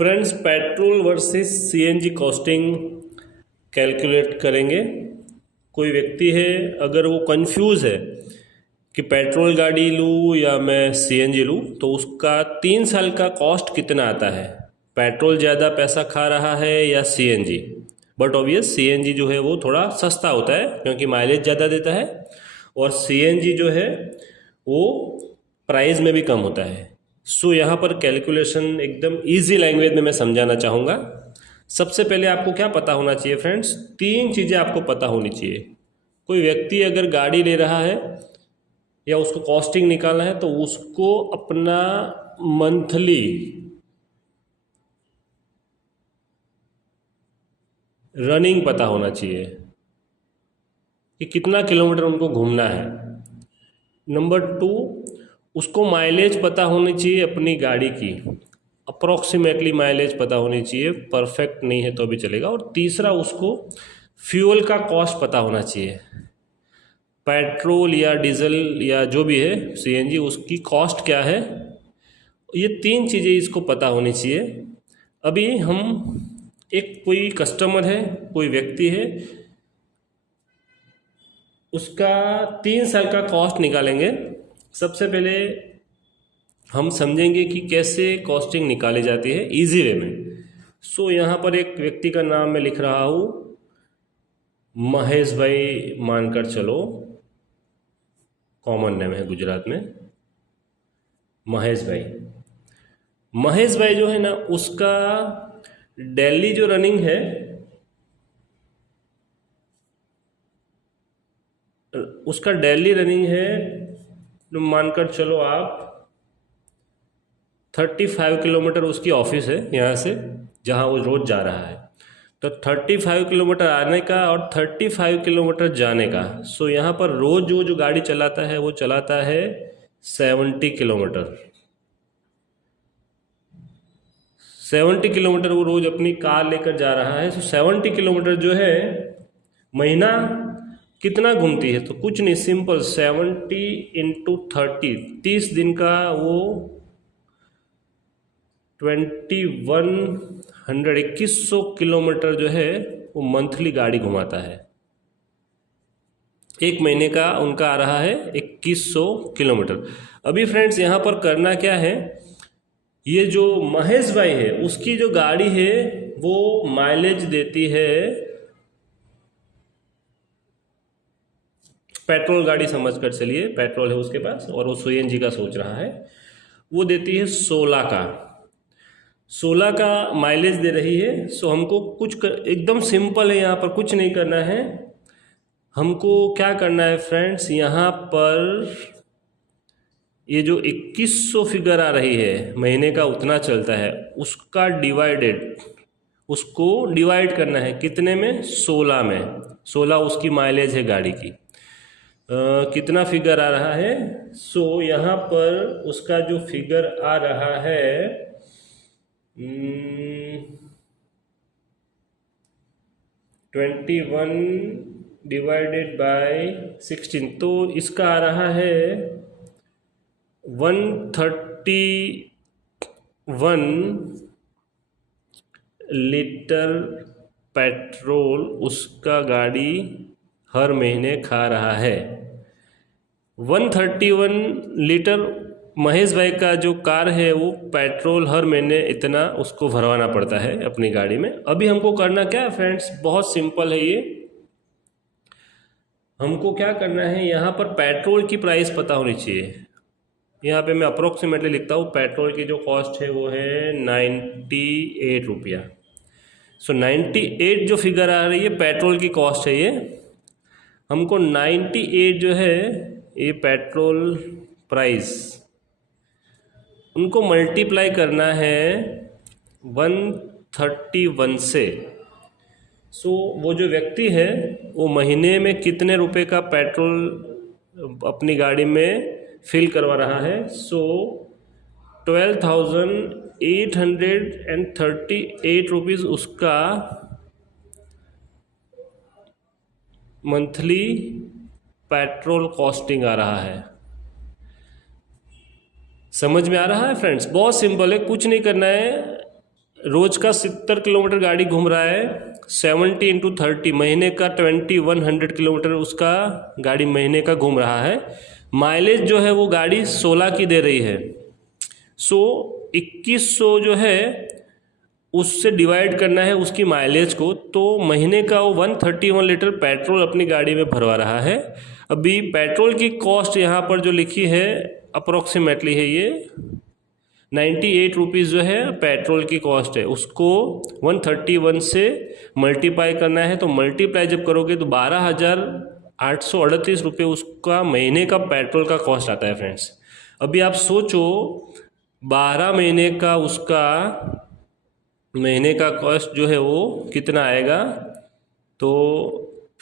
Friends, petrol versus CNG costing calculate करेंगे। कोई व्यक्ति है, अगर वो कंफ्यूज है कि पेट्रोल गाड़ी लूँ या मैं सीएनजी लूँ, तो उसका 3 साल का कॉस्ट कितना आता है। पेट्रोल ज़्यादा पैसा खा रहा है या सीएनजी। बट ऑब्वियस सीएनजी जो है वो थोड़ा सस्ता होता है क्योंकि माइलेज ज़्यादा देता है, और सीएनजी जो है वो प्राइस में भी कम होता है। सो यहाँ पर कैलकुलेशन एकदम इजी लैंग्वेज में मैं समझाना चाहूँगा। सबसे पहले आपको क्या पता होना चाहिए फ्रेंड्स, 3 चीज़ें आपको पता होनी चाहिए। कोई व्यक्ति अगर गाड़ी ले रहा है या उसको कॉस्टिंग निकालना है, तो उसको अपना मंथली रनिंग पता होना चाहिए कि कितना किलोमीटर उनको घूमना है। नंबर 2, उसको माइलेज पता होनी चाहिए अपनी गाड़ी की, अप्रॉक्सीमेटली माइलेज पता होनी चाहिए, परफेक्ट नहीं है तो भी चलेगा। और तीसरा, उसको फ्यूल का कॉस्ट पता होना चाहिए, पेट्रोल या डीजल या जो भी है सीएनजी, उसकी कॉस्ट क्या है। ये 3 चीज़ें इसको पता होनी चाहिए। अभी हम कोई कस्टमर है, कोई व्यक्ति है, उसका 3 साल का कॉस्ट निकालेंगे। सबसे पहले हम समझेंगे कि कैसे कॉस्टिंग निकाली जाती है इजी वे में। सो यहाँ पर एक व्यक्ति का नाम मैं लिख रहा हूँ, महेश भाई मानकर चलो, कॉमन नेम है गुजरात में, महेश भाई। महेश भाई जो है ना, उसका डेली जो रनिंग है, उसका डेली रनिंग है, मानकर चलो आप 35 किलोमीटर उसकी ऑफिस है यहाँ से, जहाँ वो रोज़ जा रहा है। तो 35 किलोमीटर आने का और 35 किलोमीटर जाने का। सो यहाँ पर रोज़ जो गाड़ी चलाता है वो चलाता है 70 किलोमीटर। 70 किलोमीटर वो रोज़ अपनी कार लेकर जा रहा है। सो 70 किलोमीटर जो है, महीना कितना घूमती है, तो कुछ नहीं, सिंपल 70 इंटू 30, 30 दिन का वो 2100 किलोमीटर जो है वो मंथली गाड़ी घुमाता है। एक महीने का उनका आ रहा है 2100 किलोमीटर। अभी फ्रेंड्स यहाँ पर करना क्या है, ये जो महेश भाई है उसकी जो गाड़ी है वो माइलेज देती है, पेट्रोल गाड़ी समझ कर चलिए, पेट्रोल है उसके पास और वो सीएनजी का सोच रहा है, वो देती है 16 का माइलेज दे रही है। सो हमको एकदम सिंपल है, यहाँ पर कुछ नहीं करना है। हमको क्या करना है फ्रेंड्स, यहाँ पर ये जो 2100 फिगर आ रही है, महीने का उतना चलता है, उसका उसको डिवाइड करना है कितने में, 16 में। 16 उसकी माइलेज है गाड़ी की। कितना फिगर आ रहा है, सो यहाँ पर उसका जो फिगर आ रहा है 21 डिवाइडेड बाय 16, तो इसका आ रहा है 131 लीटर पेट्रोल उसका गाड़ी हर महीने खा रहा है। 131 लीटर महेश भाई का जो कार है वो पेट्रोल हर महीने इतना उसको भरवाना पड़ता है अपनी गाड़ी में। अभी हमको करना क्या है फ्रेंड्स, बहुत सिंपल है ये। हमको क्या करना है, यहाँ पर पेट्रोल की प्राइस पता होनी चाहिए। यहाँ पे मैं अप्रोक्सीमेटली लिखता हूँ, पेट्रोल की जो कॉस्ट है वो है 98 रुपया। सो 98 जो फिगर आ रही है पेट्रोल की कॉस्ट है ये। हमको 98 जो है ये पेट्रोल प्राइस, उनको मल्टीप्लाई करना है 131 से। सो वो जो व्यक्ति है वो महीने में कितने रुपए का पेट्रोल अपनी गाड़ी में फिल करवा रहा है, सो 12,838 रुपीज़ उसका मंथली पेट्रोल कॉस्टिंग आ रहा है। समझ में आ रहा है फ्रेंड्स, बहुत सिंपल है, कुछ नहीं करना है। रोज का 70 किलोमीटर गाड़ी घूम रहा है, 70 इंटू 30 महीने का 2100 किलोमीटर उसका गाड़ी महीने का घूम रहा है। माइलेज जो है वो गाड़ी 16 की दे रही है। सो 2100 जो है उससे डिवाइड करना है उसकी माइलेज को, तो महीने का वो 131 लीटर पेट्रोल अपनी गाड़ी में भरवा रहा है। अभी पेट्रोल की कॉस्ट यहाँ पर जो लिखी है अप्रोक्सीमेटली है ये 98 रुपीज़ जो है पेट्रोल की कॉस्ट है, उसको 131 से मल्टीप्लाई करना है। तो मल्टीप्लाई जब करोगे तो 12,838 रुपये उसका महीने का पेट्रोल का कॉस्ट आता है फ्रेंड्स। अभी आप सोचो 12 महीने का उसका महीने का कॉस्ट जो है वो कितना आएगा। तो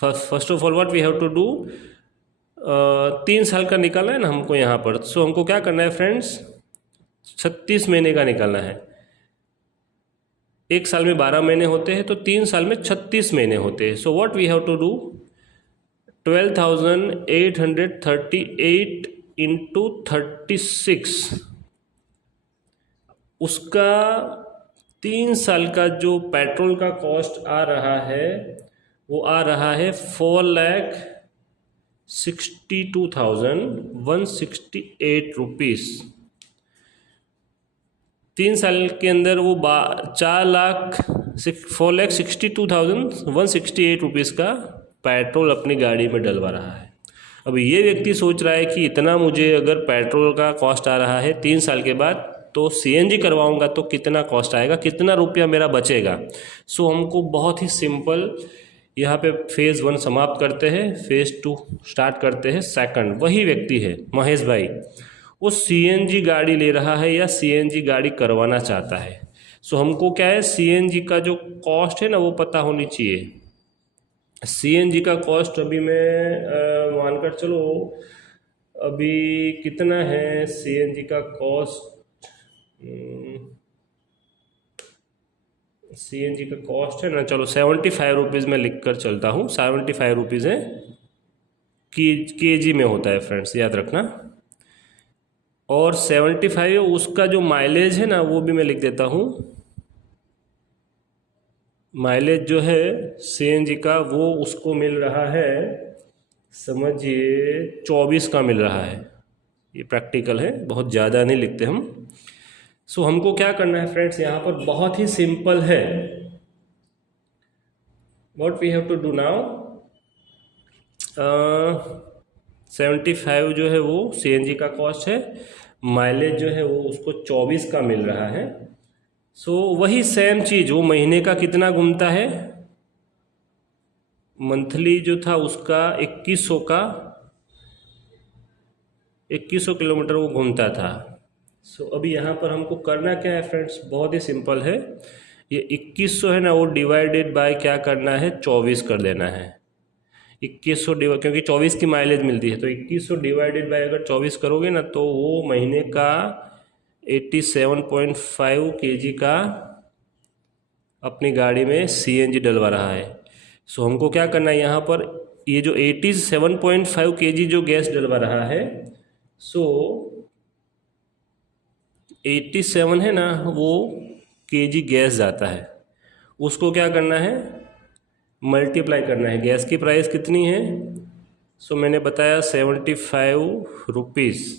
first of all what we have to do, 3 साल का निकालना है ना हमको यहाँ पर। सो हमको क्या करना है फ्रेंड्स, 36 महीने का निकालना है। एक साल में 12 महीने होते हैं तो 3 साल में 36 महीने होते हैं। So what we have to do, 12,838 into 36, उसका 3 साल का जो पेट्रोल का कॉस्ट आ रहा है वो आ रहा है 4,62,168 रुपीज़। 3 साल के अंदर वो 4,62,168 रुपीज़ का पेट्रोल अपनी गाड़ी में डलवा रहा है। अब ये व्यक्ति सोच रहा है कि इतना मुझे अगर पेट्रोल का कॉस्ट आ रहा है 3 साल के बाद, तो सीएनजी करवाऊंगा तो कितना कॉस्ट आएगा, कितना रुपया मेरा बचेगा। सो हमको बहुत ही सिंपल यहाँ पे फेज़ 1 समाप्त करते हैं, फेज़ 2 स्टार्ट करते हैं। सेकंड वही व्यक्ति है महेश भाई, वो सीएनजी गाड़ी ले रहा है या सीएनजी गाड़ी करवाना चाहता है। सो हमको क्या है, सीएनजी का जो कॉस्ट है ना वो पता होनी चाहिए। सीएनजी का कॉस्ट अभी मैं मानकर चलो अभी कितना है सीएनजी का कॉस्ट, सीएनजी का कॉस्ट है ना, चलो 75 रुपीज़ में लिख कर चलता हूँ। 75 रुपीज़ है, केजी में होता है फ्रेंड्स, याद रखना। और 75 उसका जो माइलेज है ना वो भी मैं लिख देता हूँ। माइलेज जो है सीएनजी का वो उसको मिल रहा है, समझिए 24 का मिल रहा है। ये प्रैक्टिकल है, बहुत ज़्यादा नहीं लिखते हम। सो हमको क्या करना है फ्रेंड्स, यहाँ पर बहुत ही सिंपल है। What we have to do now, 75 जो है वो सीएनजी का कॉस्ट है, माइलेज जो है वो उसको 24 का मिल रहा है। सो वही सेम चीज़ वो महीने का कितना घूमता है, मंथली जो था उसका 2100 का 2100 किलोमीटर वो घूमता था। सो अभी यहाँ पर हमको करना क्या है फ्रेंड्स, बहुत ही सिंपल है। ये 2100 है ना वो डिवाइडेड बाय क्या करना है, 24 कर देना है। 2100 डिवाइड, क्योंकि 24 की माइलेज मिलती है, तो 2100 डिवाइडेड बाय अगर 24 करोगे ना तो वो महीने का 87.5 केजी का अपनी गाड़ी में सीएनजी डलवा रहा है। सो हमको क्या करना है यहाँ पर, ये जो 87.5 केजी जो गैस डलवा रहा है, सो 87 है ना वो केजी गैस जाता है, उसको क्या करना है, मल्टीप्लाई करना है। गैस की प्राइस कितनी है, सो मैंने बताया 75 रुपीज़,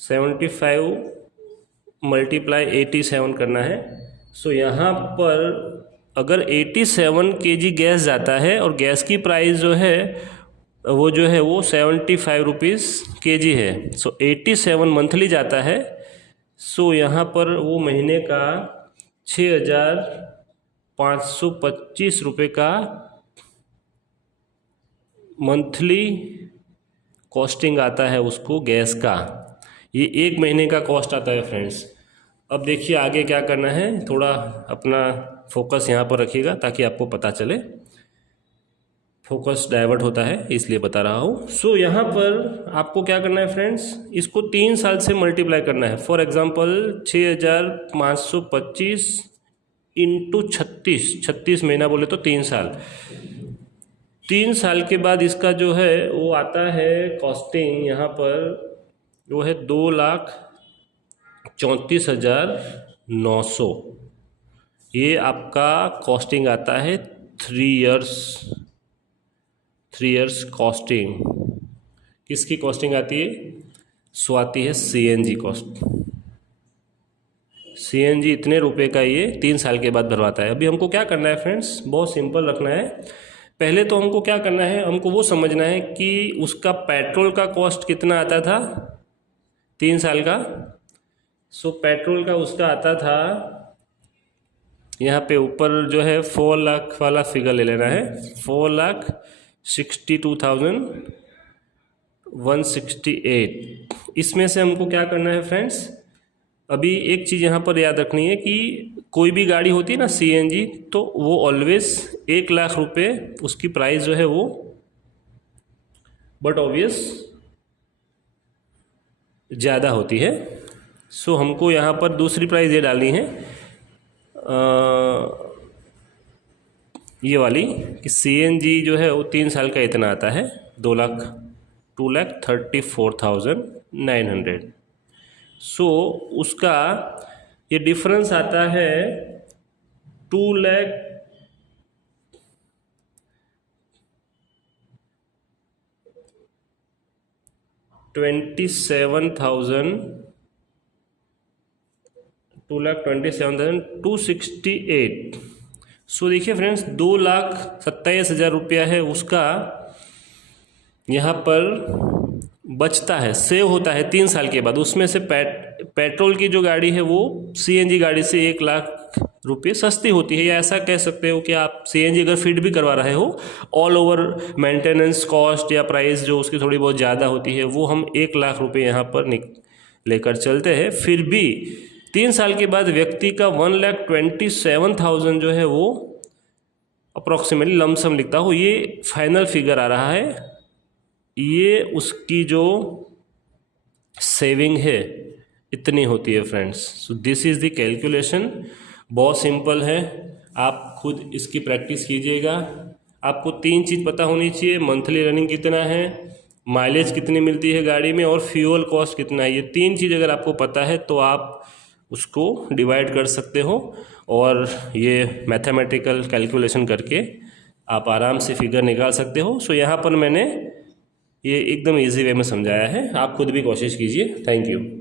75 मल्टीप्लाई 87 करना है। सो यहाँ पर अगर 87 केजी गैस जाता है और गैस की प्राइस जो है वो 75 रुपीज़ केजी है, सो 87 मंथली जाता है। सो यहाँ पर वो महीने का 6,525 रुपये का मंथली कॉस्टिंग आता है उसको गैस का। ये एक महीने का कॉस्ट आता है फ्रेंड्स। अब देखिए आगे क्या करना है, थोड़ा अपना फोकस यहाँ पर रखिएगा ताकि आपको पता चले। फोकस डाइवर्ट होता है इसलिए बता रहा हूँ। सो यहाँ पर आपको क्या करना है फ्रेंड्स, इसको 3 साल से मल्टीप्लाई करना है। फॉर एग्जांपल 6,525 इंटू 36 महीना बोले तो 3 साल। 3 साल के बाद इसका जो है वो आता है कॉस्टिंग, यहाँ पर वो है 2,34,900। ये आपका कॉस्टिंग आता है 3 इयर्स कॉस्टिंग। किसकी कॉस्टिंग आती है? सो आती है CNG कॉस्ट। CNG इतने रुपए का ये 3 साल के बाद भरवाता है। अभी हमको क्या करना है फ्रेंड्स, बहुत सिंपल रखना है। पहले तो हमको क्या करना है, हमको वो समझना है कि उसका पेट्रोल का कॉस्ट कितना आता था 3 साल का। सो पेट्रोल का उसका आता था, यहाँ पे ऊपर जो है 4 लाख वाला फिगर ले लेना है, 4,62,168। इसमें से हमको क्या करना है फ्रेंड्स, अभी एक चीज़ यहाँ पर याद रखनी है कि कोई भी गाड़ी होती है ना CNG, तो वो ऑलवेज 1 लाख रुपए उसकी प्राइस जो है वो, बट ऑब्वियस ज़्यादा होती है। सो हमको यहाँ पर दूसरी प्राइस ये डालनी है, ये वाली कि CNG जो है वो 3 साल का इतना आता है 2,34,900। सो उसका ये डिफरेंस आता है 2,27,268। सो देखिए फ्रेंड्स, 2,27,000 रुपया है उसका यहाँ पर बचता है, सेव होता है 3 साल के बाद। उसमें से पेट्रोल की जो गाड़ी है वो CNG गाड़ी से 1 लाख रुपये सस्ती होती है, या ऐसा कह सकते हो कि आप CNG अगर फिट भी करवा रहे हो, ऑल ओवर मेंटेनेंस कॉस्ट या प्राइस जो उसकी थोड़ी बहुत ज़्यादा होती है वो हम 1 लाख रुपये यहाँ पर लेकर चलते हैं। फिर भी 3 साल के बाद व्यक्ति का 1,27,000 जो है वो अप्रॉक्सीमेटली लमसम लिखता हो, ये फाइनल फिगर आ रहा है। ये उसकी जो सेविंग है इतनी होती है friends. So this is the calculation, बहुत सिंपल है, आप खुद इसकी प्रैक्टिस कीजिएगा। आपको 3 चीज़ पता होनी चाहिए, मंथली रनिंग कितना है, माइलेज कितनी मिलती है गाड़ी में, और फ्यूल कॉस्ट कितना है। ये 3 चीज़ अगर आपको पता है तो आप उसको डिवाइड कर सकते हो, और ये मैथमेटिकल कैलकुलेशन करके आप आराम से फिगर निकाल सकते हो। सो यहाँ पर मैंने ये एकदम इजी वे में समझाया है, आप खुद भी कोशिश कीजिए। Thank you.